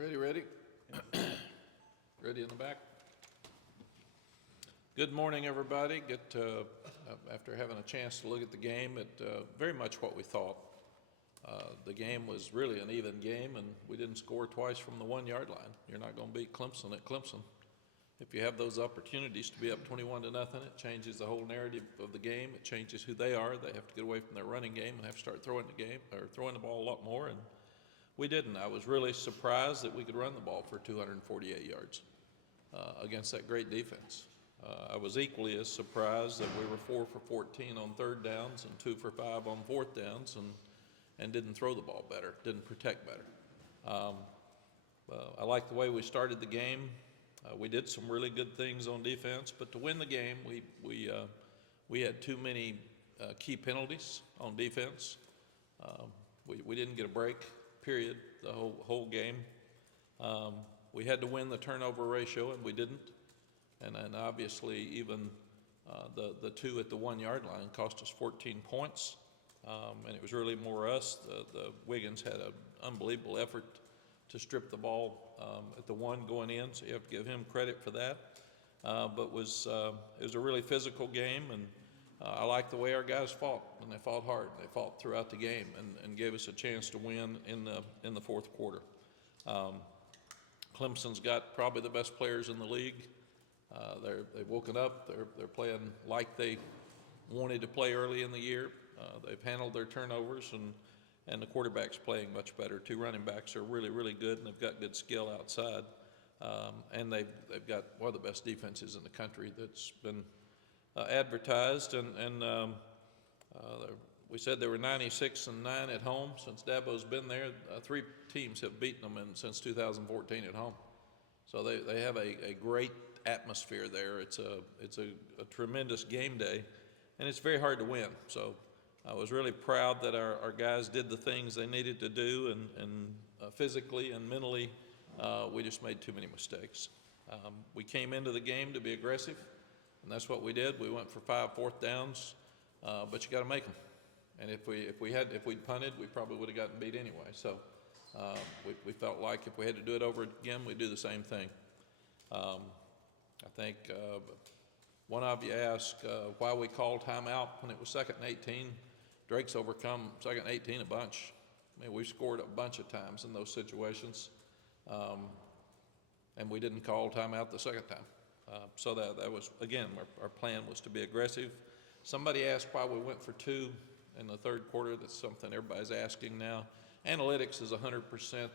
Ready? Ready in the back? Good morning, everybody. After having a chance to look at the game, very much what we thought. The game was really an even game, and we didn't score twice from the 1 yard line. You're not going to beat Clemson at Clemson. If you have those opportunities to be up 21-0, it changes the whole narrative of the game. It changes who they are. They have to get away from their running game and have to start throwing the ball a lot more. And we didn't. I was really surprised that we could run the ball for 248 yards against that great defense. I was equally as surprised that we were 4 for 14 on third downs and 2 for 5 on fourth downs and didn't throw the ball better, didn't protect better. I like the way we started the game. We did some really good things on defense, but to win the game, we had too many key penalties on defense. We didn't get a break, period, the whole game. We had to win the turnover ratio, and we didn't. And then obviously even the 2 at the 1 yard line cost us 14 points, and it was really more us. The Wiggins had an unbelievable effort to strip the ball at the 1 going in, so you have to give him credit for that. But it was a really physical game, and I like the way our guys fought, and they fought hard. They fought throughout the game and gave us a chance to win in the fourth quarter. Clemson's got probably the best players in the league. They've woken up. They're playing like they wanted to play early in the year. They've handled their turnovers, and the quarterback's playing much better. 2 running backs are really, really good, and they've got good skill outside. And they've got one of the best defenses in the country that's been advertised. And we said they were 96-9 at home since Dabo's been there. 3 teams have beaten them since 2014 at home. So they have a great atmosphere there. It's a tremendous game day, and it's very hard to win. So I was really proud that our guys did the things they needed to do, and physically and mentally, we just made too many mistakes. We came into the game to be aggressive, and that's what we did. We went for 5 fourth downs, but you got to make them. And if we'd punted, we probably would have gotten beat anyway. So we felt like if we had to do it over again, we'd do the same thing. I think one of you asked why we called timeout when it was 2nd and 18. Drake's overcome 2nd and 18 a bunch. I mean, we scored a bunch of times in those situations, and we didn't call timeout the second time. So that was, again, our plan was to be aggressive. Somebody asked why we went for 2 in the third quarter. That's something everybody's asking now. Analytics is 100%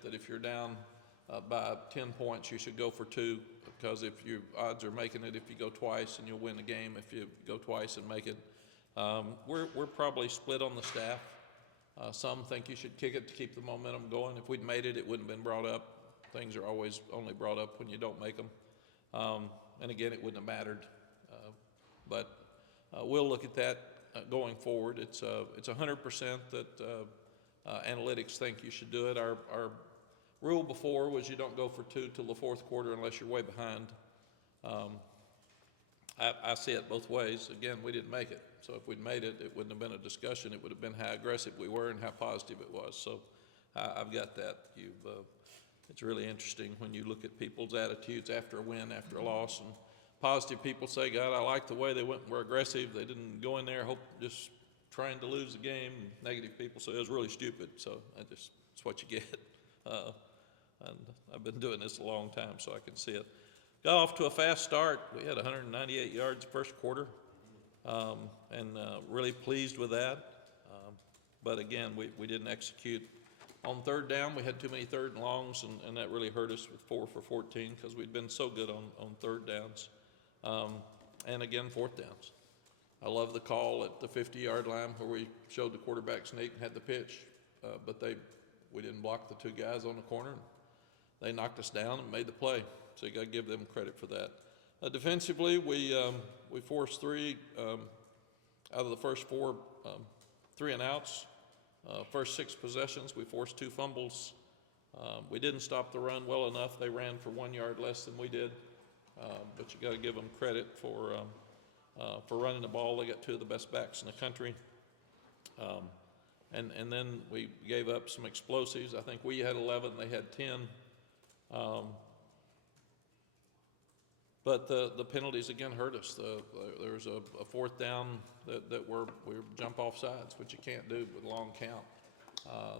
that if you're down by 10 points, you should go for 2, because if your odds are making it, if you go twice and you'll win the game, if you go twice and make it. We're probably split on the staff. Some think you should kick it to keep the momentum going. If we'd made it, it wouldn't have been brought up. Things are always only brought up when you don't make them. And again, it wouldn't have mattered. But we'll look at that going forward. It's 100% that analytics think you should do it. Our rule before was you don't go for 2 till the fourth quarter unless you're way behind. I see it both ways. Again, we didn't make it. So if we'd made it, it wouldn't have been a discussion. It would have been how aggressive we were and how positive it was. So I've got that. It's really interesting when you look at people's attitudes after a win, after a loss. And positive people say, God, I like the way they went and were aggressive. They didn't go in there just trying to lose the game. And negative people say it was really stupid. So it's what you get. And I've been doing this a long time, so I can see it. Got off to a fast start. We had 198 yards first quarter, and really pleased with that. But again, we didn't execute. On third down, we had too many third and longs, and that really hurt us with 4 for 14 because we'd been so good on third downs. And again, fourth downs. I love the call at the 50-yard line where we showed the quarterback sneak and had the pitch, but we didn't block the 2 guys on the corner. They knocked us down and made the play, so you got to give them credit for that. Defensively, we forced 3 out of the first 4 3 and outs. First 6 possessions, we forced 2 fumbles. We didn't stop the run well enough. They ran for 1 yard less than we did, but you got to give them credit for running the ball. They got 2 of the best backs in the country. And then we gave up some explosives. I think we had 11, they had 10. But the penalties again hurt us. There was a fourth down that we jump off sides, which you can't do with a long count.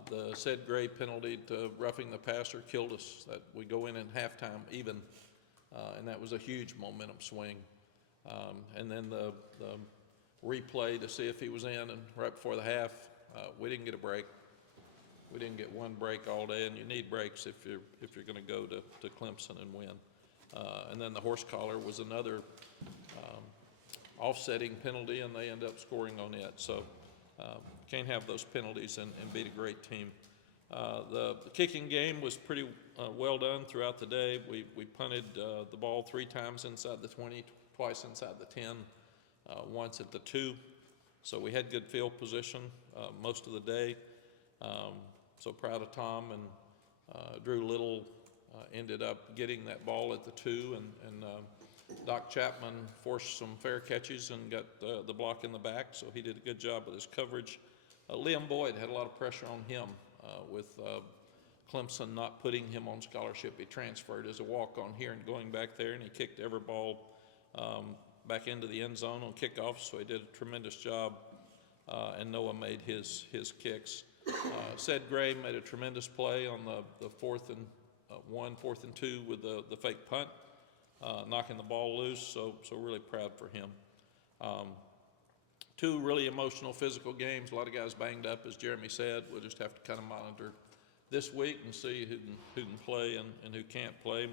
The said Gray penalty to roughing the passer killed us. That we go in halftime even, and that was a huge momentum swing. And then the replay to see if he was in, and right before the half, we didn't get a break. We didn't get one break all day, and you need breaks if you're going to go to Clemson and win. And then the horse collar was another offsetting penalty, and they end up scoring on it. So can't have those penalties and beat a great team. The kicking game was pretty well done throughout the day. We punted the ball 3 times inside the 20, twice inside the 10, once at the 2. So we had good field position most of the day. So proud of Tom, and Drew Little ended up getting that ball at the 2, and Doc Chapman forced some fair catches and got the block in the back, so he did a good job with his coverage. Liam Boyd had a lot of pressure on him with Clemson not putting him on scholarship. He transferred as a walk-on here and going back there, and he kicked every ball back into the end zone on kickoffs, so he did a tremendous job, and Noah made his kicks. Said Gray made a tremendous play on the 4th and 2 with the fake punt, knocking the ball loose, so really proud for him. 2 really emotional physical games, a lot of guys banged up, as Jeremy said. We'll just have to kind of monitor this week and see who can play and who can't play.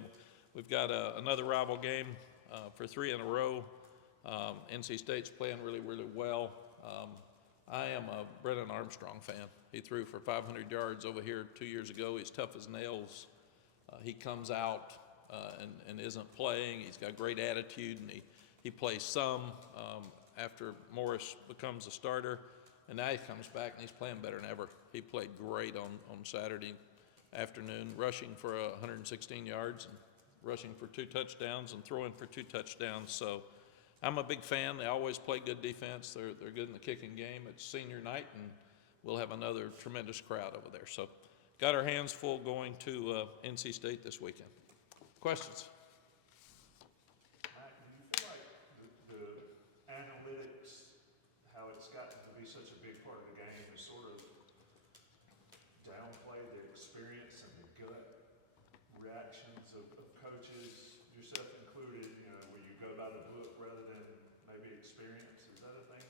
We've got another rival game for 3 in a row. NC State's playing really, really well. I am a Brennan Armstrong fan. He threw for 500 yards over here 2 years ago. He's tough as nails. He comes out and isn't playing. He's got great attitude, and he plays some after Morris becomes a starter. And now he comes back, and he's playing better than ever. He played great on Saturday afternoon, rushing for 116 yards, and rushing for 2 touchdowns, and throwing for 2 touchdowns. So I'm a big fan. They always play good defense. They're good in the kicking game. It's senior night, and we'll have another tremendous crowd over there. So got our hands full going to NC State this weekend. Questions? Mack, do you feel like the analytics, how it's gotten to be such a big part of the game, has sort of downplayed the experience and the gut reactions of coaches, yourself included, where you go by the book rather than maybe experience? Is that a thing?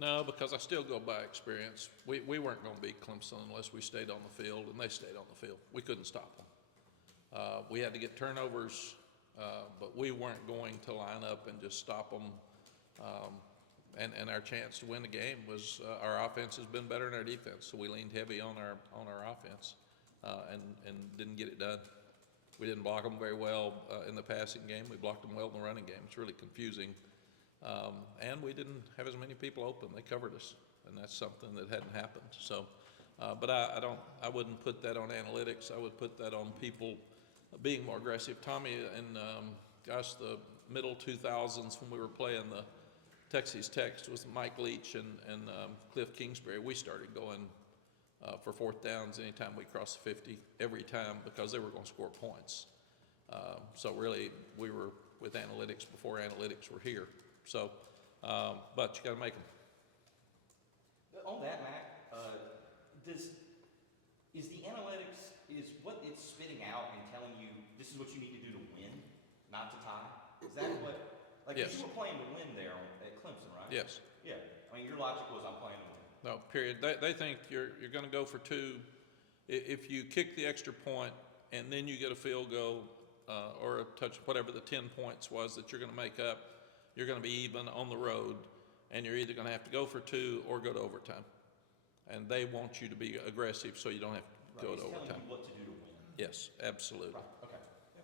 No, because I still go by experience. We weren't going to beat Clemson unless we stayed on the field, and they stayed on the field. We couldn't stop them. We had to get turnovers, but we weren't going to line up and just stop them. And our chance to win the game was our offense has been better than our defense, so we leaned heavy on our offense and didn't get it done. We didn't block them very well in the passing game. We blocked them well in the running game. It's really confusing. And we didn't have as many people open. They covered us, and that's something that hadn't happened. So, but I wouldn't put that on analytics. I would put that on people being more aggressive. Tommy, in the middle 2000s when we were playing the Texas Tech with Mike Leach and Cliff Kingsbury, we started going for 4th downs anytime we crossed the 50, every time, because they were going to score points. So really, we were with analytics before analytics were here. So, but you got to make them. On that, Mac, is the analytics, is what it's spitting out and telling you this is what you need to do to win, not to tie? Is that what, like, Yes. You were playing to win there at Clemson, right? Yes. Yeah. I mean, your logic was I'm playing to win. No, period. They think you're going to go for 2. If you kick the extra point and then you get a field goal or a touch, whatever the 10 points was that you're going to make up, you're going to be even on the road, and you're either going to have to go for 2 or go to overtime. And they want you to be aggressive so you don't have to go to overtime. Telling you what to do to win. Yes, absolutely. Right. Okay. Yeah.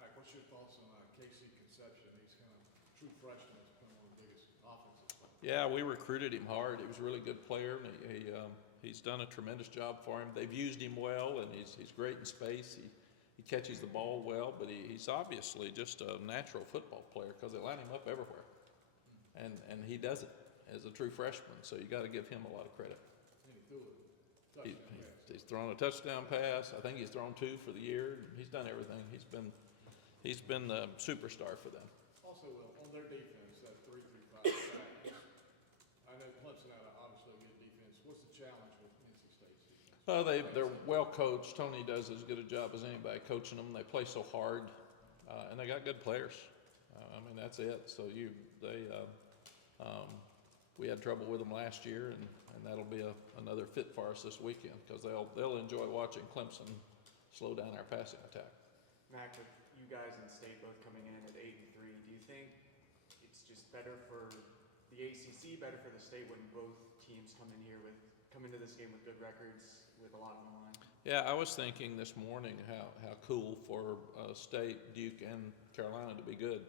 Mack, what's your thoughts on Casey Conception? He's kind of true freshman. He's become one of the biggest offensive players. Yeah, we recruited him hard. He was a really good player, and he's done a tremendous job for him. They've used him well, and he's great in space. He catches the ball well, but he's obviously just a natural football player because they line him up everywhere. And he does it as a true freshman, so you got to give him a lot of credit. And he threw it. He he's thrown a touchdown pass. I think he's thrown 2 for the year. He's done everything. He's been the superstar for them. Also, Will, on their defense, that 3-3-5 package, I know Clemson had obviously a good defense. What's the challenge with NC State's defense? Well, they're well coached. Tony does as good a job as anybody coaching them. They play so hard, and they got good players. I mean, that's it. So we had trouble with them last year, and that'll be another fit for us this weekend because they'll enjoy watching Clemson slow down our passing attack. Mack, with you guys in state both coming in at 8-3, do you think it's just better for the ACC, better for the state when both teams come into this game with good records, with a lot on the line? Yeah, I was thinking this morning how cool for State, Duke, and Carolina to be good.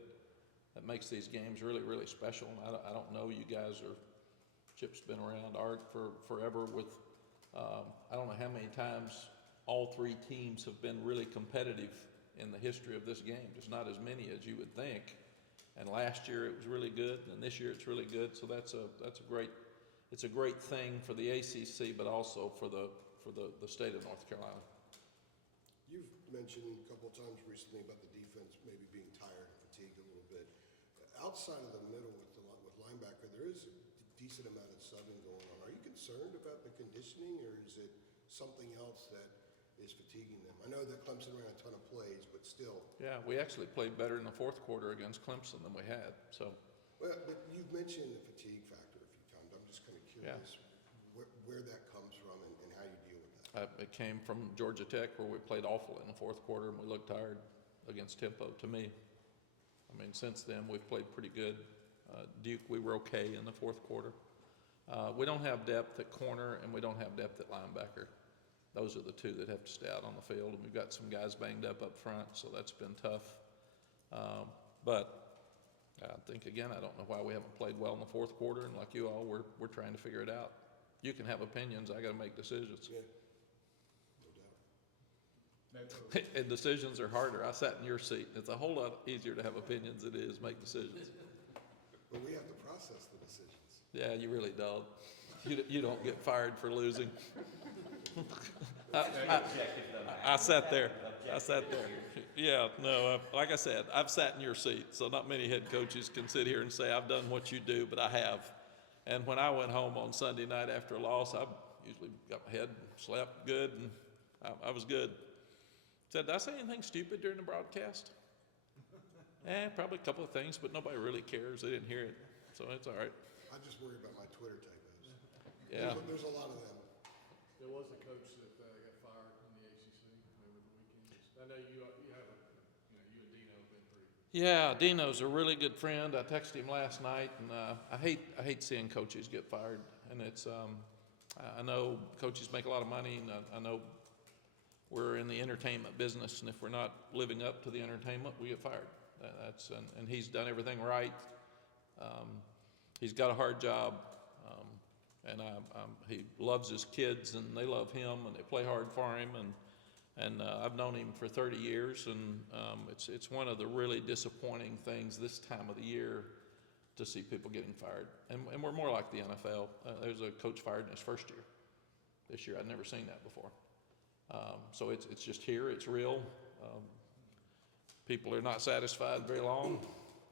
That makes these games really, really special. And I don't know, you guys Chip's been around Art for forever with, I don't know how many times all 3 teams have been really competitive in the history of this game. Just not as many as you would think. And last year it was really good, and this year it's really good. So it's a great thing for the ACC, but also for the state of North Carolina. You've mentioned a couple of times recently about the defense maybe being tired and fatigued a little bit. Outside of the middle with linebacker, there is a decent amount of subbing going on. Are you concerned about the conditioning, or is it something else that is fatiguing them? I know that Clemson ran a ton of plays, but still. Yeah, we actually played better in the 4th quarter against Clemson than we had. So. Well, but you've mentioned the fatigue factor a few times. I'm just kind of curious where that comes from and how you deal with that. It came from Georgia Tech, where we played awful in the 4th quarter and we looked tired against tempo. To me, I mean, since then we've played pretty good. Duke, we were okay in the 4th quarter. We don't have depth at corner, and we don't have depth at linebacker. Those are the 2 that have to stay out on the field, and we've got some guys banged up front, so that's been tough. But I think, again, I don't know why we haven't played well in the 4th quarter, and like you all, we're trying to figure it out. You can have opinions. I got to make decisions. Yeah, no doubt. And decisions are harder. I sat in your seat. It's a whole lot easier to have opinions than it is make decisions. But we have to process the decisions. Yeah, you really don't. You don't get fired for losing. I sat there. Yeah, no, like I said, I've sat in your seat, so not many head coaches can sit here and say, I've done what you do, but I have. And when I went home on Sunday night after a loss, I usually got my head, slept good, and I was good. Said, did I say anything stupid during the broadcast? Probably a couple of things, but nobody really cares. They didn't hear it, so it's all right. I just worry about my Twitter typos. Yeah. There's a lot of them. There was a coach that got fired in the ACC over the weekend. I know you and Dino have been pretty. Yeah, Dino's a really good friend. I texted him last night, and I hate seeing coaches get fired. And it's I know coaches make a lot of money, and I know we're in the entertainment business, and if we're not living up to the entertainment, we get fired. And he's done everything right. He's got a hard job, and he loves his kids, and they love him, and they play hard for him. And I've known him for 30 years, and it's one of the really disappointing things this time of the year to see people getting fired. And we're more like the NFL. There's a coach fired in his first year. This year, I'd never seen that before. So it's just here. It's real. People are not satisfied very long.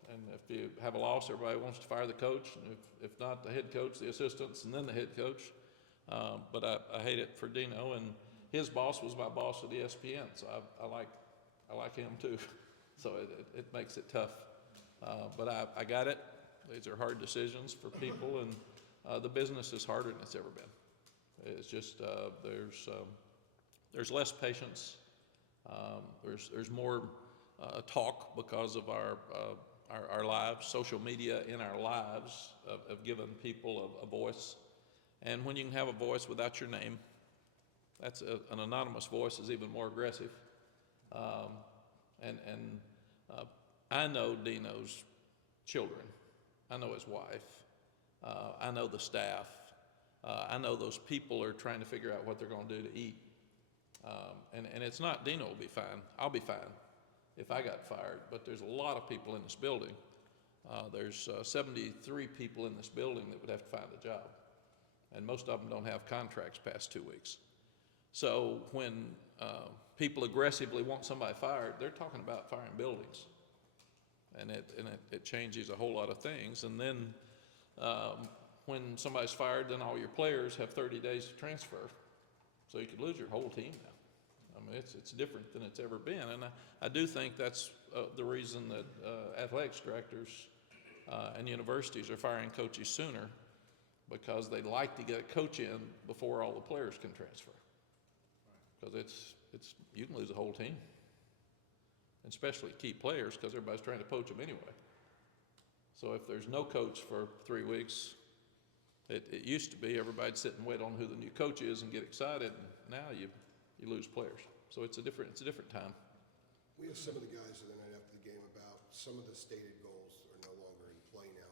And if you have a loss, everybody wants to fire the coach. And if not the head coach, the assistants, and then the head coach. But I hate it for Dino. And his boss was my boss at ESPN, so I like him too. So it makes it tough. But I got it. These are hard decisions for people, and the business is harder than it's ever been. It's just there's less patience. There's more talk because of our lives. Social media in our lives have given people a voice, and when you can have a voice without your name, that's an anonymous voice is even more aggressive. I know Dino's children. I know his wife. I know the staff. I know those people are trying to figure out what they're going to do to eat. And it's not Dino will be fine. I'll be fine if I got fired. But there's a lot of people in this building. There's 73 people in this building that would have to find a job. And most of them don't have contracts past 2 weeks. So when people aggressively want somebody fired, they're talking about firing buildings. And it changes a whole lot of things. And then when somebody's fired, then all your players have 30 days to transfer. So you could lose your whole team now. I mean, it's different than it's ever been. And I do think that's the reason that athletics directors and universities are firing coaches sooner, because they like to get a coach in before all the players can transfer. Because you can lose a whole team, especially key players, because everybody's trying to poach them anyway. So if there's no coach for 3 weeks, it used to be everybody'd sit and wait on who the new coach is and get excited. And now you lose players. So it's a different time. We asked some of the guys the other night after the game about some of the stated goals are no longer in play now.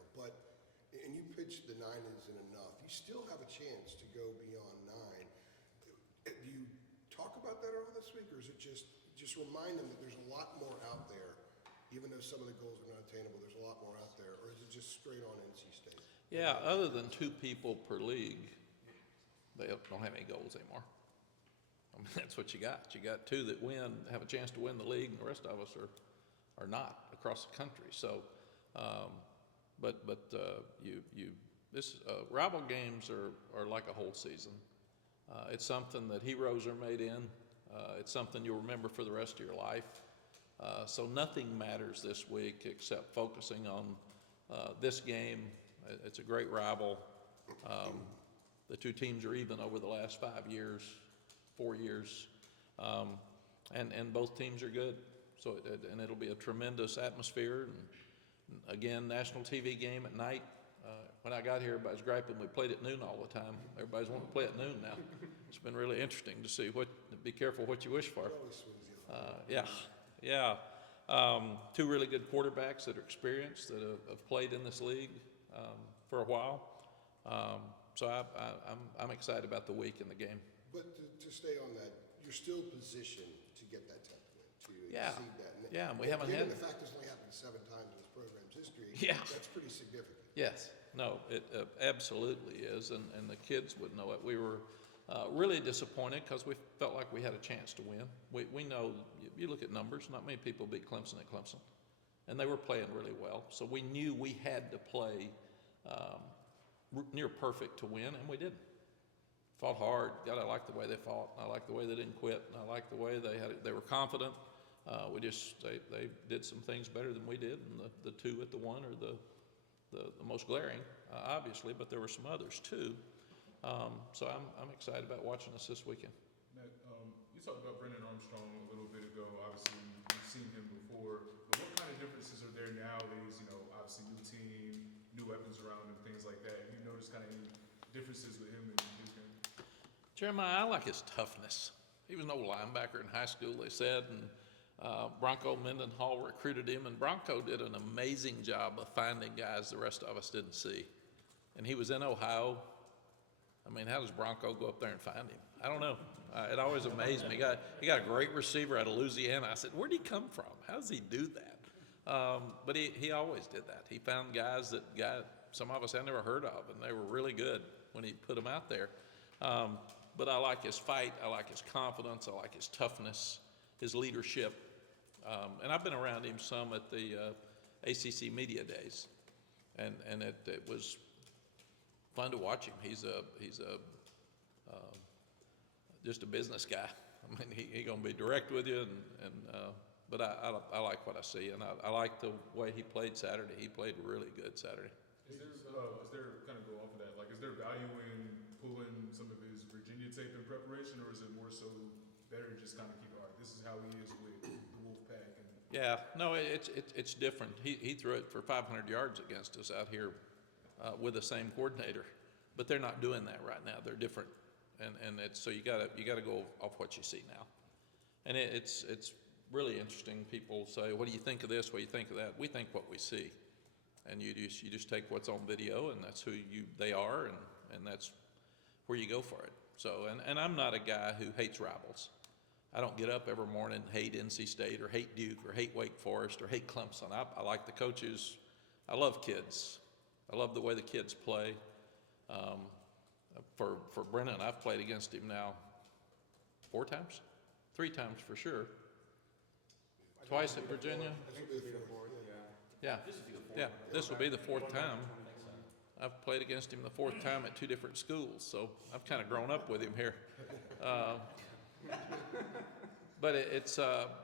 And you pitched the 9 isn't enough. You still have a chance to go beyond 9. Do you talk about that over this week, or is it just remind them that there's a lot more out there, even though some of the goals are not attainable, there's a lot more out there, or is it just straight on NC State? Yeah, other than 2 people per league, they don't have any goals anymore. I mean, that's what you got. You got 2 that have a chance to win the league, and the rest of us are not across the country. So, rival games are like a whole season. It's something that heroes are made in. It's something you'll remember for the rest of your life. So nothing matters this week except focusing on this game. It's a great rival. The 2 teams are even over the last 5 years, 4 years, and both teams are good. So it'll be a tremendous atmosphere. And again, national TV game at night. When I got here, everybody's griping we played at noon all the time. Everybody's wanting to play at noon now. It's been really interesting to see be careful what you wish for. It always swings the other way. Yeah. 2 really good quarterbacks that are experienced, that have played in this league for a while. So I'm excited about the week and the game. But to stay on that, you're still positioned to get that 10th win, to Yeah. exceed that. Yeah, and we haven't given had. the fact it's only happened 7 times in this program's history, Yeah. that's pretty significant. Yes, no, it absolutely is, and the kids would know it. We were really disappointed because we felt like we had a chance to win. We know, you look at numbers, not many people beat Clemson at Clemson, and they were playing really well. So we knew we had to play near perfect to win, and we didn't. Fought hard. God, I like the way they fought. I like the way they didn't quit. And I like the way they were confident. They did some things better than we did, and the 2 at the 1 are the most glaring, obviously, but there were some others too. So I'm excited about watching us this weekend. Matt, you talked about Brendan Armstrong a little bit ago. Obviously, you've seen him before. But what kind of differences are there nowadays? Obviously, new team, new weapons around him, things like that. Have you noticed kind of any differences with him and his game? Jeremiah, I like his toughness. He was an old linebacker in high school, they said, and Bronco Mendenhall recruited him, and Bronco did an amazing job of finding guys the rest of us didn't see. And he was in Ohio. I mean, how does Bronco go up there and find him? I don't know. It always amazed me. He got a great receiver out of Louisiana. I said, where'd he come from? How does he do that? But he always did that. He found guys that some of us had never heard of, and they were really good when he put them out there. But I like his fight. I like his confidence. I like his toughness, his leadership. And I've been around him some at the ACC Media Days, and it was fun to watch him. He's just a business guy. I mean, he gonna be direct with you, but I like what I see, and I like the way he played Saturday. He played really good Saturday. Is there kind of go off of that? Like, is there value in pulling some of his Virginia tape in preparation, or is it more so better to just kind of keep all right? This is how he is with the Wolfpack. Yeah, no, it's different. He threw it for 500 yards against us out here with the same coordinator, but they're not doing that right now. They're different, and so you gotta go off what you see now, and it's really interesting. People say, "What do you think of this? What do you think of that?" We think what we see, and you just take what's on video, and that's who they are, and that's where you go for it. So, and I'm not a guy who hates rivals. I don't get up every morning and hate NC State or hate Duke or hate Wake Forest or hate Clemson. I like the coaches. I love kids. I love the way the kids play. For Brennan, I've played against him now 4 times? 3 times for sure. Twice at Virginia. I think it'll be the fourth, yeah. Yeah, This would be the fourth. yeah, this will be the 4th time. I think so. I've played against him the 4th time at 2 different schools, so I've kind of grown up with him here. But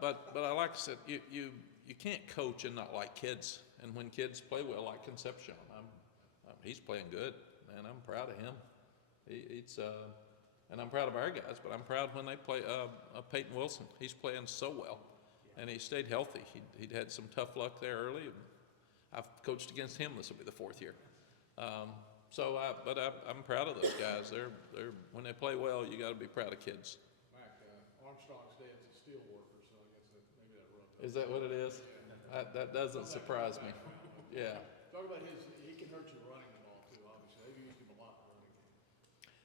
but like I said, you can't coach and not like kids. And when kids play well, like Concepcion, he's playing good, man. I'm proud of him. And I'm proud of our guys, but I'm proud when they play. Peyton Wilson, he's playing so well, and he stayed healthy. He'd had some tough luck there early. And I've coached against him. This will be the 4th year. But I'm proud of those guys. They're when they play well, you got to be proud of kids. Mack, Armstrong's dad's a steel worker, so I guess maybe that rubbed off. Is that what it is? That doesn't surprise me. Yeah. Talk about he can hurt you running the ball too, obviously. They've used him a lot in the running game.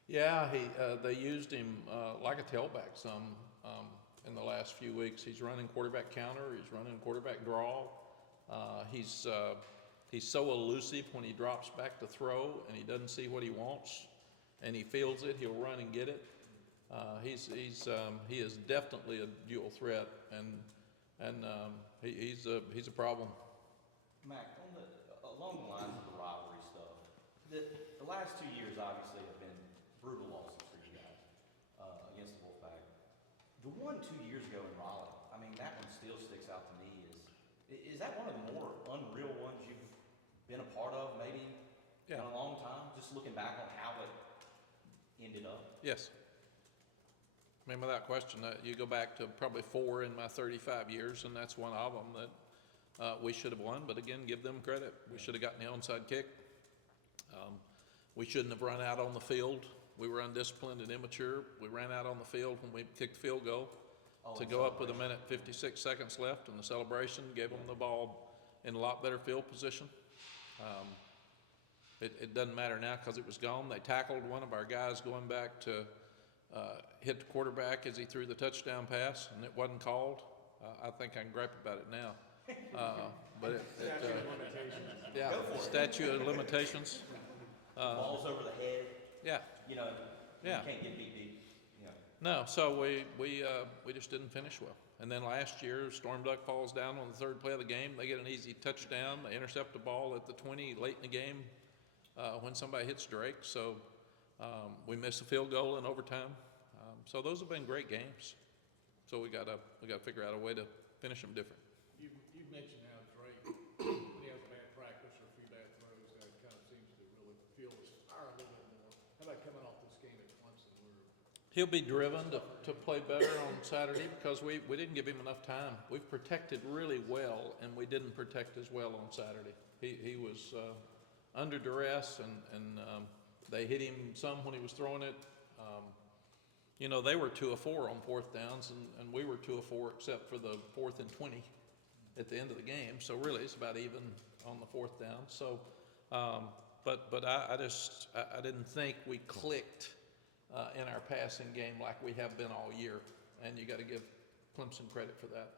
Yeah, they used him like a tailback some in the last few weeks. He's running quarterback counter. He's running quarterback draw. He's so elusive when he drops back to throw and he doesn't see what he wants and he feels it. He'll run and get it. He is definitely a dual threat and he's a problem. Mac, along the lines of the rivalry stuff, the last 2 years obviously have been brutal losses for you guys against the Wolfpack. The one 2 years ago in Raleigh, I mean, that one still sticks out to me. Is that one of the more unreal ones you've been a part of maybe in a long time? Just looking back on how it ended up. Yes. I mean, without question, you go back to probably 4 in my 35 years, and that's one of them that we should have won. But again, give them credit. We should have gotten the onside kick. We shouldn't have run out on the field. We were undisciplined and immature. We ran out on the field when we kicked the field goal to go up with 1:56 seconds left, and the celebration gave them the ball in a lot better field position. It doesn't matter now because it was gone. They tackled one of our guys going back to hit the quarterback as he threw the touchdown pass, and it wasn't called. I think I can gripe about it now. But statute of limitations. Balls over the head. Yeah. You know, Yeah. you can't get beat. You know. No, so we just didn't finish well. And then last year, Storm Duck falls down on the 3rd play of the game. They get an easy touchdown. They intercept the ball at the 20 late in the game when somebody hits Drake. So we miss a field goal in overtime. So those have been great games. So we got to figure out a way to finish them different. You mentioned how Drake, when he has a bad practice or a few bad throws, that kind of seems to really feel his fire a little bit more. How about coming off this game at Clemson where He'll be driven to play better on Saturday because we didn't give him enough time. We've protected really well, and we didn't protect as well on Saturday. He was under duress, and they hit him some when he was throwing it. They were 2 of 4 on 4th downs, and we were 2 of 4 except for the 4th and 20 at the end of the game. So really, it's about even on the 4th down. So, but I didn't think we clicked in our passing game like we have been all year, and you got to give Clemson credit for that.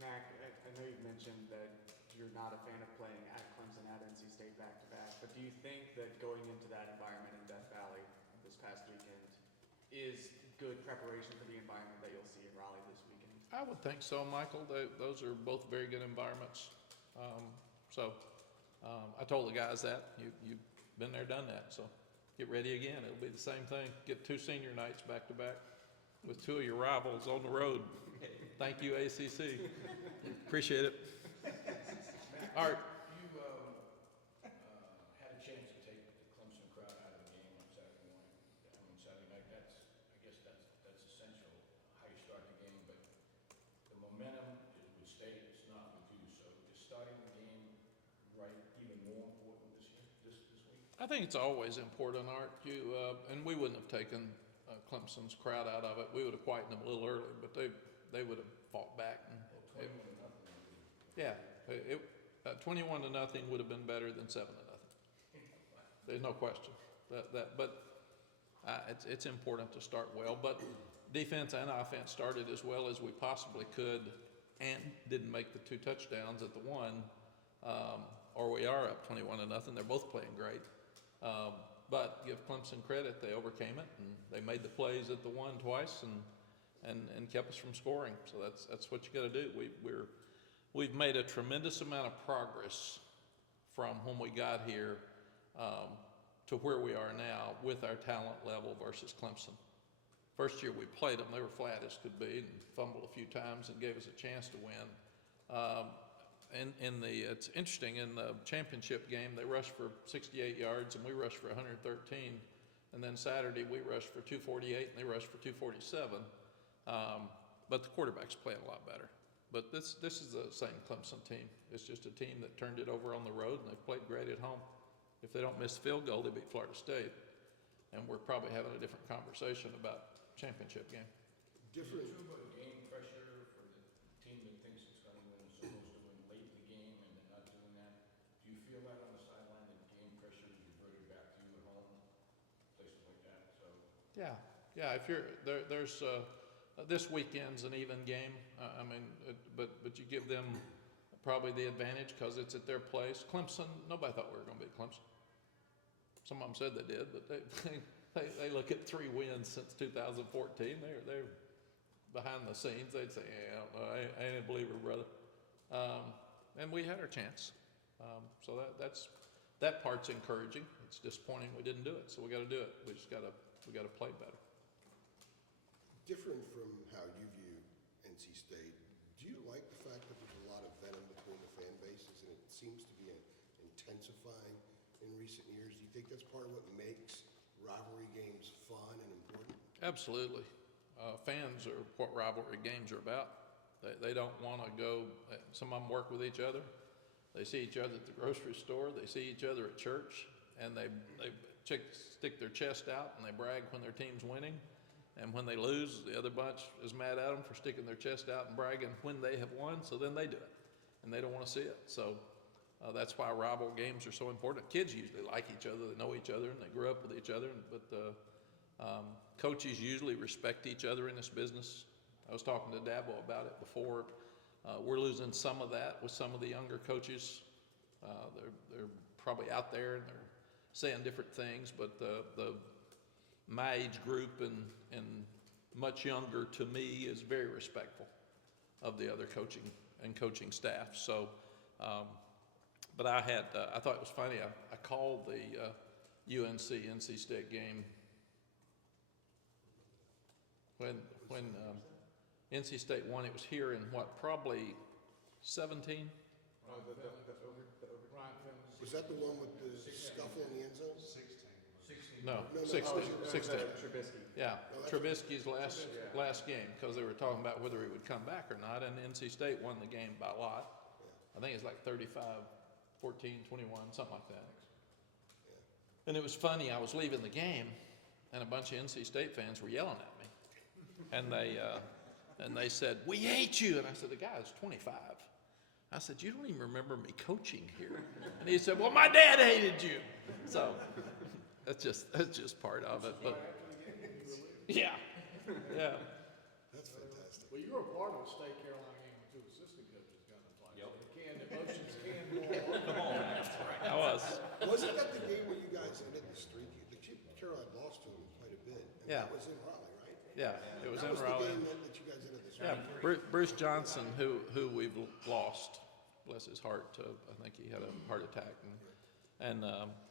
Mac, I know you've mentioned that you're not a fan of playing at Clemson, at NC State back-to-back, but do you think that going into that environment in Death Valley this past weekend is good preparation for the environment that you'll see in Raleigh this weekend? I would think so, Michael. Those are both very good environments. I told the guys that. You've been there, done that, so get ready again. It'll be the same thing. Get 2 senior nights back-to-back with 2 of your rivals on the road. Thank you, ACC. Appreciate it. Art. You had a chance to take the Clemson crowd out of the game on Saturday night. I guess that's essential, how you start the game, but the momentum is with State, it's not with you. So is starting the game right even more important this week? I think it's always important, Art. And we wouldn't have taken Clemson's crowd out of it. We would have quietened them a little early, but they would have fought back. 21-0 would have been better than 7-0. There's no question. But it's important to start well. But defense and offense started as well as we possibly could, and didn't make the 2 touchdowns at the one, or we are up 21-0. They're both playing great. But give Clemson credit, they overcame it, and they made the plays at the one twice, and kept us from scoring. So that's what you got to do. We've made a tremendous amount of progress from when we got here to where we are now with our talent level versus Clemson. First year we played them, they were flat as could be and fumbled a few times and gave us a chance to win. It's interesting, in the championship game, they rushed for 68 yards and we rushed for 113. And then Saturday we rushed for 248 and they rushed for 247. But the quarterback's playing a lot better. But this is the same Clemson team. It's just a team that turned it over on the road and they've played great at home. If they don't miss the field goal, they beat Florida State. And we're probably having a different conversation about championship game. Different. Is it true about game pressure for the team that thinks it's going to win is supposed to win late in the game and they're not doing that? Do you feel that on the sideline, that game pressure is reverted back to you at home, places like that? So Yeah. If you're there's this weekend's an even game. But you give them probably the advantage because it's at their place. Clemson, nobody thought we were going to beat Clemson. Some of them said they did, but they look at 3 wins since 2014. They're behind the scenes. They'd say, "Yeah, I don't know. I ain't a believer, brother." And we had our chance. So that part's encouraging. It's disappointing we didn't do it. So we got to do it. We got to play better. Different from how you view NC State, do you like the fact that there's a lot of venom between the fan bases and it seems to be intensifying in recent years? Do you think that's part of what makes rivalry games fun and important? Absolutely. Fans are what rivalry games are about. They don't want to go, some of them work with each other. They see each other at the grocery store. They see each other at church. And they stick their chest out and they brag when their team's winning. And when they lose, the other bunch is mad at them for sticking their chest out and bragging when they have won. So then they do it. And they don't want to see it. So that's why rival games are so important. Kids usually like each other. They know each other and they grew up with each other. But coaches usually respect each other in this business. I was talking to Dabo about it before. We're losing some of that with some of the younger coaches. They're probably out there and they're saying different things, but my age group and much younger to me is very respectful of the other coaching staff. So, but I thought it was funny. I called the NC State game when NC State won. It was here in probably 17. Was that the one with the scuffle in the end zone? 16. No, 16. Trubisky. Yeah, Trubisky's last game, because they were talking about whether he would come back or not, and NC State won the game by a lot. I think it's like 35, 14, 21, something like that. And it was funny, I was leaving the game, and a bunch of NC State fans were yelling at me. And they said, "We hate you." And I said, "The guy's 25. I said, "You don't even remember me coaching here." And he said, "Well, my dad hated you." So that's just part of it. But yeah. That's fantastic. Well, you were a part of the State Carolina game when 2 assistant coaches got in a fight. Yep. So emotions can boil. come on, man. I was. Wasn't that the game where you guys ended the streak? The Carolina lost to them quite a bit. And Yeah. that was in Raleigh, right? Yeah, it was that in was Raleigh. the game that you guys ended the streak. Yeah, Bruce Johnson, who we've lost, bless his heart, I think he had a heart attack. And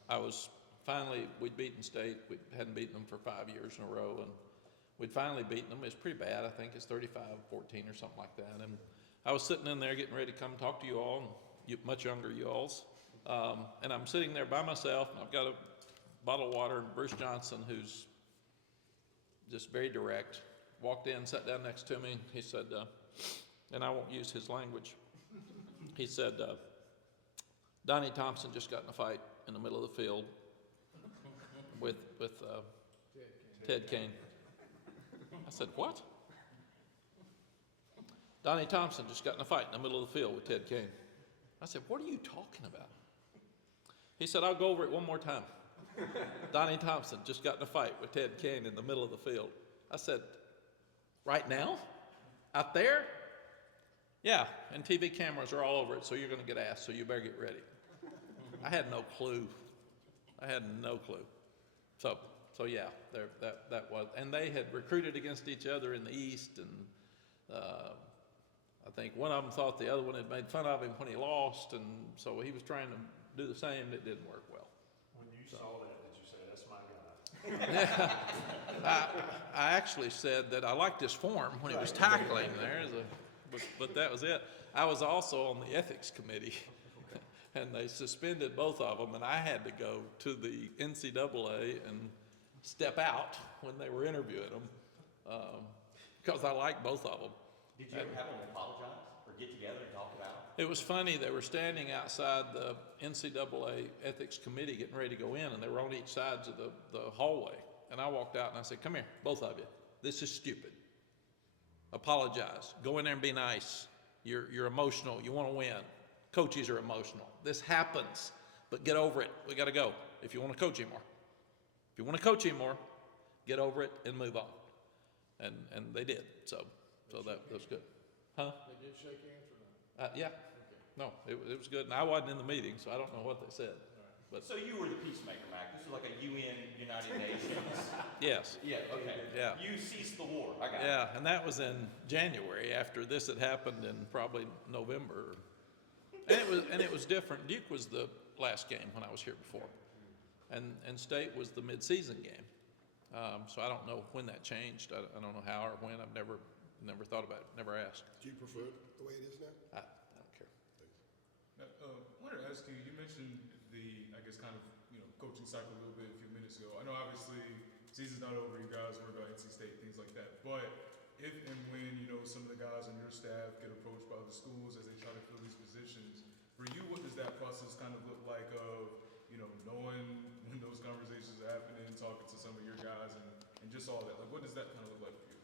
I was finally, we'd beaten State. We hadn't beaten them for 5 years in a row. And we'd finally beaten them. It's pretty bad. I think it's 35-14 or something like that. And I was sitting in there getting ready to come talk to you all, and you much younger you alls. And I'm sitting there by myself, and I've got a bottle of water, and Bruce Johnson, who's just very direct, walked in, sat down next to me. He said, and I won't use his language. He said, Donnie Thompson just got in a fight in the middle of the field with Ted Kane. I said, "What?" Donnie Thompson just got in a fight in the middle of the field with Ted Kane. I said, "What are you talking about?" He said, "I'll go over it one more time." Donnie Thompson just got in a fight with Ted Kane in the middle of the field. I said, "Right now? Out there?" "Yeah, and TV cameras are all over it, so you're going to get asked, so you better get ready." I had no clue. So so yeah, that was, and they had recruited against each other in the East, and I think one of them thought the other one had made fun of him when he lost, and so he was trying to do the same. It didn't work well. When you saw that, did you say, "That's my guy"? I actually said that I liked his form when he was tackling there, but that was it. I was also on the ethics committee, and they suspended both of them, and I had to go to the NCAA and step out when they were interviewing them, because I liked both of them. Did you ever have them apologize or get together and talk about it? It was funny, they were standing outside the NCAA ethics committee getting ready to go in, and they were on each sides of the hallway. And I walked out and I said, "Come here, both of you. This is stupid. Apologize. Go in there and be nice. You're emotional. You want to win. Coaches are emotional. This happens, but get over it. We got to go if you want to coach anymore. If you want to coach anymore, get over it and move on." And they did. So that was good. Huh? They did shake hands or not? Yeah. Okay. No, it was good. And I wasn't in the meeting, so I don't know what they said. But So you were the peacemaker, Mac. This is like a UN, United Nations. yes. Yeah, okay. Yeah. You ceased the war. I got it. Yeah, and that was in January after this had happened in probably November. And it was different. Duke was the last game when I was here before. And State was the midseason game. So I don't know when that changed. I don't know how or when. I've never thought about it, never asked. Do you prefer it the way it is now? I don't care. Now, I wanted to ask you, you mentioned the, I guess, kind of, coaching cycle a little bit a few minutes ago. I know obviously season's not over, you guys worry about NC State, things like that. But if and when, some of the guys on your staff get approached by other schools as they try to fill these positions, for you, what does that process kind of look like of, knowing when those conversations are happening, talking to some of your guys and just all that? Like, what does that kind of look like for you?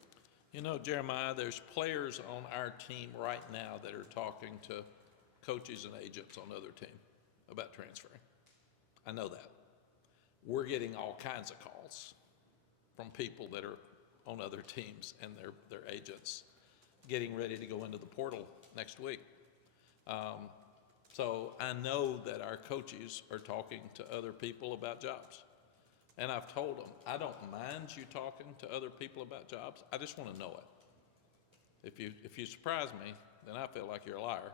Jeremiah, there's players on our team right now that are talking to coaches and agents on the other team about transferring. I know that. We're getting all kinds of calls from people that are on other teams and their agents getting ready to go into the portal next week. So I know that our coaches are talking to other people about jobs. And I've told them, I don't mind you talking to other people about jobs. I just want to know it. If you surprise me, then I feel like you're a liar.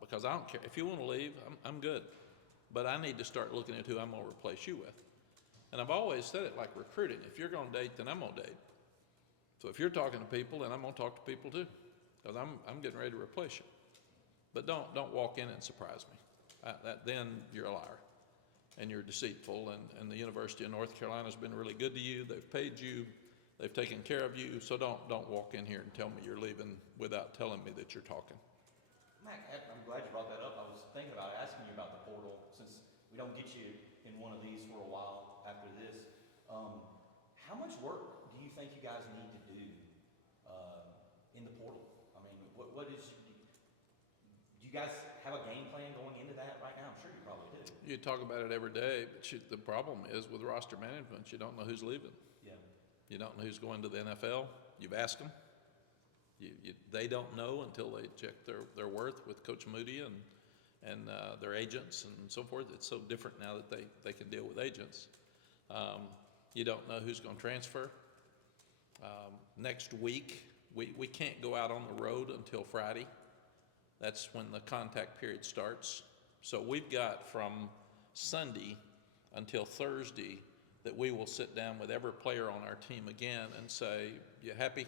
Because I don't care. If you want to leave, I'm good. But I need to start looking at who I'm going to replace you with. And I've always said it like recruiting. If you're going to date, then I'm going to date. So if you're talking to people, then I'm going to talk to people too. Because I'm getting ready to replace you. But don't walk in and surprise me. Then you're a liar. And you're deceitful. And the University of North Carolina has been really good to you. They've paid you. They've taken care of you. So don't walk in here and tell me you're leaving without telling me that you're talking. Mac, I'm glad you brought that up. I was thinking about asking you about the portal since we don't get you in one of these for a while after this. How much work do you think you guys need to do in the portal? I mean, what is? Do you guys have a game plan going into that right now? I'm sure you probably do. You talk about it every day, but the problem is with roster management, you don't know who's leaving. Yeah. You don't know who's going to the NFL. You've asked them. They don't know until they check their worth with Coach Moody and their agents and so forth. It's so different now that they can deal with agents. You don't know who's going to transfer. Next week, we can't go out on the road until Friday. That's when the contact period starts. So we've got from Sunday until Thursday that we will sit down with every player on our team again and say, "You happy?"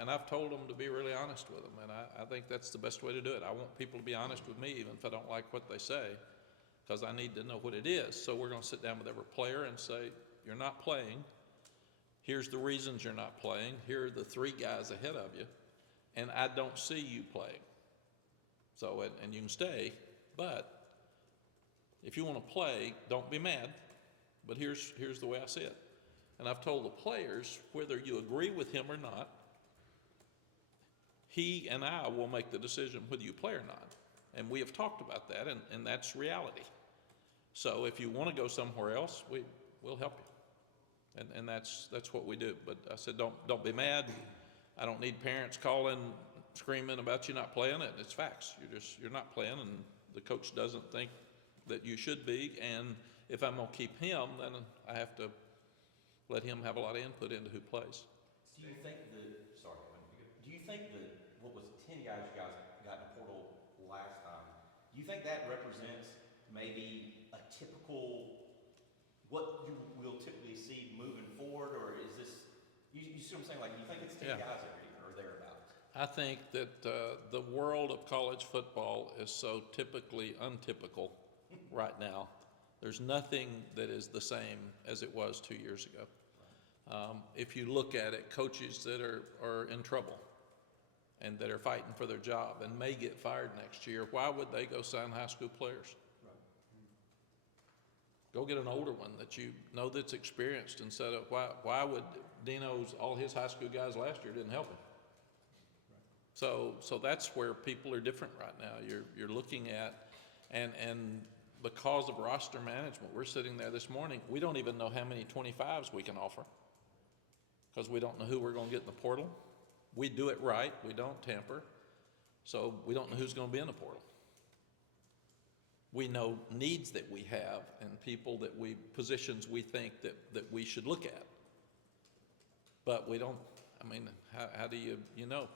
And I've told them to be really honest with them, and I think that's the best way to do it. I want people to be honest with me, even if I don't like what they say, because I need to know what it is. So we're going to sit down with every player and say, "You're not playing. Here's the reasons you're not playing. Here are the 3 guys ahead of you, and I don't see you playing. So, and you can stay, but if you want to play, don't be mad, but here's the way I see it." And I've told the players, whether you agree with him or not, he and I will make the decision whether you play or not. And we have talked about that, and that's reality. So if you want to go somewhere else, we'll help you. And that's what we do. But I said, don't be mad. I don't need parents calling, screaming about you not playing it. It's facts. You're not playing, and the coach doesn't think that you should be. And if I'm going to keep him, then I have to let him have a lot of input into who plays. Do you think do you think that, what was it, 10 guys you guys got in the portal last time, do you think that represents maybe a typical, what you will typically see moving forward, or is this, you see what I'm saying, like, you think it's 10 Yeah. guys every year, or thereabouts? I think that the world of college football is so typically untypical right now. There's nothing that is the same as it was 2 years ago. If you look at it, coaches that are in trouble and that are fighting for their job and may get fired next year, why would they go sign high school players? Go get an older one that you know that's experienced instead of, why would all his high school guys last year didn't help him? So that's where people are different right now. You're looking at, and because of roster management, we're sitting there this morning, we don't even know how many 25s we can offer because we don't know who we're going to get in the portal. We do it right. We don't tamper. So we don't know who's going to be in the portal. We know needs that we have and positions we think that we should look at. But we don't, how do you know?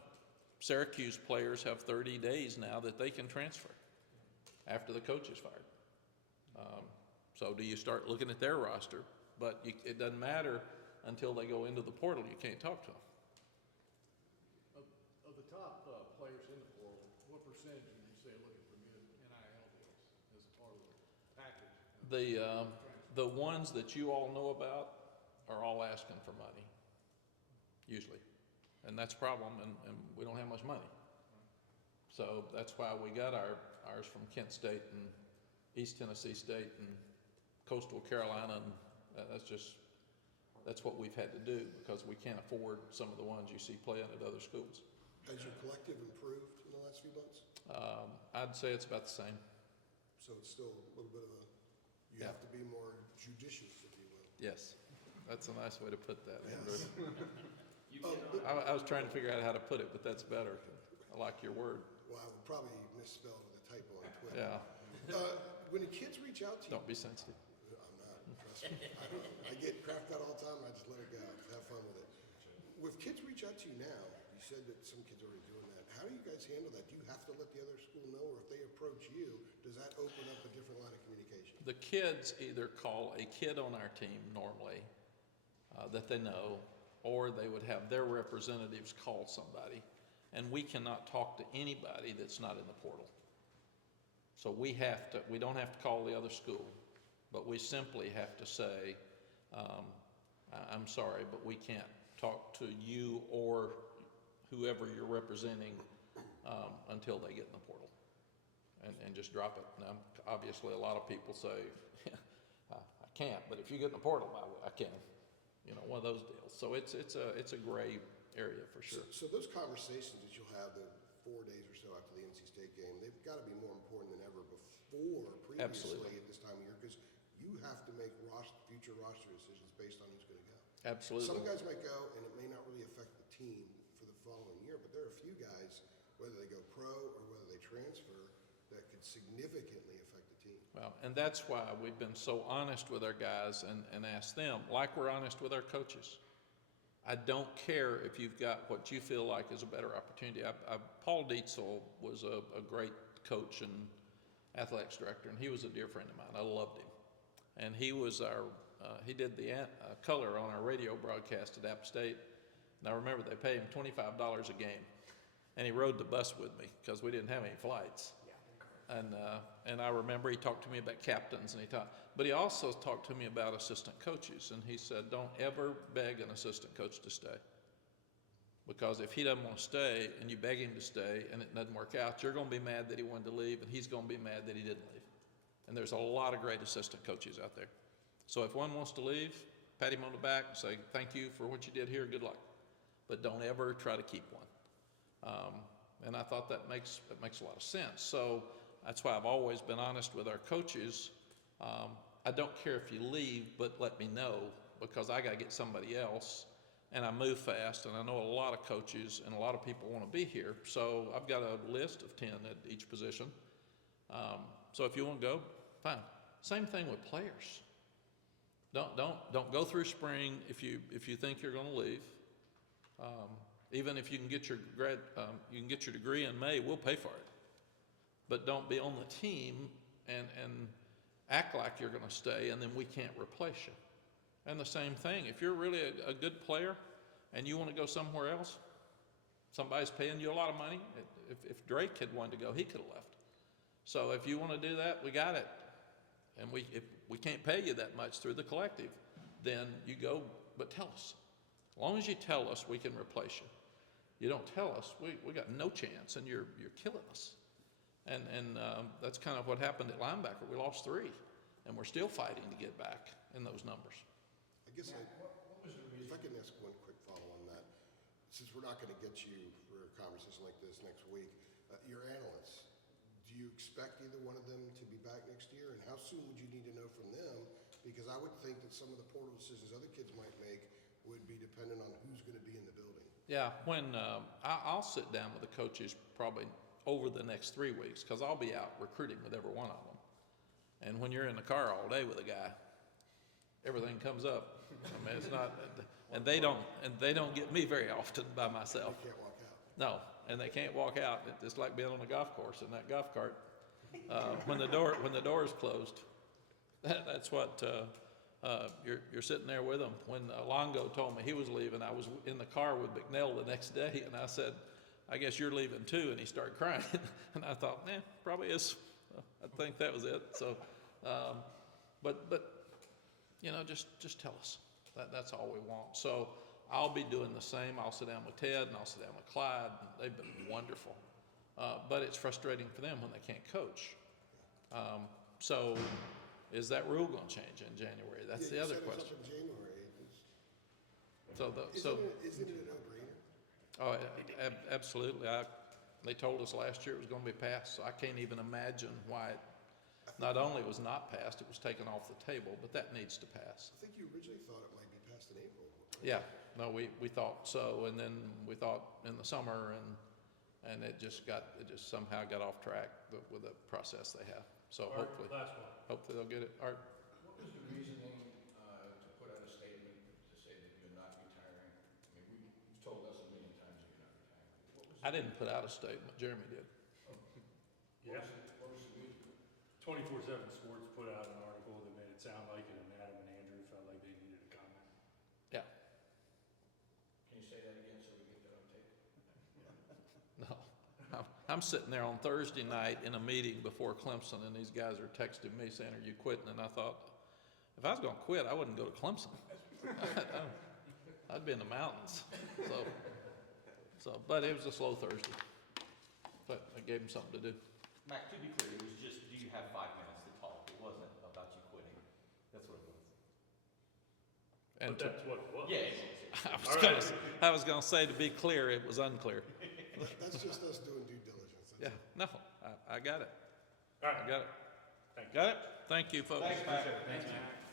Syracuse players have 30 days now that they can transfer after the coach is fired. So do you start looking at their roster? But it doesn't matter until they go into the portal. You can't talk to them. Of the top players in the portal, what percentage would you say are looking for new NIL deals as a part of the package? The ones that you all know about are all asking for money, usually. And that's a problem, and we don't have much money. So that's why we got ours from Kent State and East Tennessee State and Coastal Carolina, and that's what we've had to do because we can't afford some of the ones you see playing at other schools. Has your collective improved in the last few months? I'd say it's about the same. So it's still a little bit of you have to be more judicious, if you will. Yes, that's a nice way to put that, Andrew. Yes. I was trying to figure out how to put it, but that's better. I like your word. Well, I would probably misspell with a typo on Twitter. Yeah, When the kids reach out to you, don't be sensitive. I'm not, trust me. I get crapped out all the time, I just let it go, have fun with it. With kids reach out to you now, you said that some kids are already doing that. How do you guys handle that? Do you have to let the other school know, or if they approach you, does that open up a different line of communication? The kids either call a kid on our team normally that they know, or they would have their representatives call somebody. And we cannot talk to anybody that's not in the portal. So we don't have to call the other school, but we simply have to say, I'm sorry, but we can't talk to you or whoever you're representing until they get in the portal, and just drop it. Now, obviously, a lot of people say, I can't, but if you get in the portal, I can. One of those deals. So it's a gray area for sure. So those conversations that you'll have the 4 days or so after the NC State game, they've got to be more important than ever previously Absolutely. at this time of year, because you have to make future roster decisions based on who's going to go. Absolutely. Some guys might go, and it may not really affect the team for the following year, but there are a few guys, whether they go pro or whether they transfer, that could significantly affect the team. Well, and that's why we've been so honest with our guys and asked them, like we're honest with our coaches. I don't care if you've got what you feel like is a better opportunity. Paul Dietzel was a great coach and athletics director, and he was a dear friend of mine. I loved him. And he was he did the color on our radio broadcast at App State. And I remember they paid him $25 a game. And he rode the bus with me because we didn't have any flights. And I remember he talked to me about captains, but he also talked to me about assistant coaches. And he said, don't ever beg an assistant coach to stay. Because if he doesn't want to stay and you beg him to stay and it doesn't work out, you're going to be mad that he wanted to leave and he's going to be mad that he didn't leave. And there's a lot of great assistant coaches out there. So if one wants to leave, pat him on the back and say, thank you for what you did here, good luck. But don't ever try to keep one. And I thought that makes a lot of sense. So that's why I've always been honest with our coaches. I don't care if you leave, but let me know, because I got to get somebody else. And I move fast, and I know a lot of coaches and a lot of people want to be here. So I've got a list of 10 at each position. So if you want to go, fine. Same thing with players. Don't go through spring if you think you're gonna leave. Even if you can get your degree in May, we'll pay for it. But don't be on the team and act like you're gonna stay and then we can't replace you. And the same thing, if you're really a good player and you wanna go somewhere else, somebody's paying you a lot of money. If Drake had wanted to go, he could have left. So if you wanna do that, we got it. And if we can't pay you that much through the collective, then you go, but tell us. As long as you tell us, we can replace you. You don't tell us, we got no chance, and you're killing us. And that's kind of what happened at linebacker. We lost 3, and we're still fighting to get back in those numbers. I guess What was the reason? if I can ask one quick follow on that, since we're not going to get you for a conversation like this next week, your analysts, do you expect either one of them to be back next year? And how soon would you need to know from them? Because I would think that some of the portal decisions other kids might make would be dependent on who's going to be in the building. Yeah, when I'll sit down with the coaches probably over the next 3 weeks, because I'll be out recruiting with every one of them. And when you're in the car all day with a guy, everything comes up. I mean, it's not, and they don't get me very often by myself. You can't walk out. No, and they can't walk out. It's like being on a golf course in that golf cart. When the door is closed, that's what you're sitting there with them. When Longo told me he was leaving, I was in the car with McNeil the next day, and I said, "I guess you're leaving too," and he started crying. And I thought, probably is. I think that was it. So, but you know, just tell us. That's all we want. So I'll be doing the same. I'll sit down with Ted and I'll sit down with Clyde. They've been wonderful. But it's frustrating for them when they can't coach. So is that rule going to change in January? That's the other question. In January. Isn't it a no-brainer? Oh, absolutely. They told us last year it was going to be passed, so I can't even imagine why it not only was not passed, it was taken off the table, but that needs to pass. I think you originally thought it might be passed in April. Yeah, no, we thought so, and then we thought in the summer, and it just somehow got off track with the process they have. So hopefully they'll get it. Art. What was the reasoning to put out a statement to say that you're not retiring? I mean, you've told us a million times that you're not retiring. I didn't put out a statement. Jeremy did. Yeah. What was the reason? 24/7 Sports put out an article that made it sound like it, and Adam and Andrew felt like they needed a comment. Yeah. Can you say that again so we get that on tape? No. I'm sitting there on Thursday night in a meeting before Clemson, and these guys are texting me saying, "Are you quitting?" And I thought, if I was going to quit, I wouldn't go to Clemson. I'd be in the mountains. But it was a slow Thursday. But I gave them something to do. Mack, to be clear, it was just, do you have 5 minutes to talk? It wasn't about you quitting. That's what it was. And But that's what it was. Yeah. I was going to say, to be clear, it was unclear. That's just us doing due diligence. Yeah, no, I got it. All right. I got it. Thank you. Got it? Thank you, folks. Thanks, Mack. Thanks, Matt.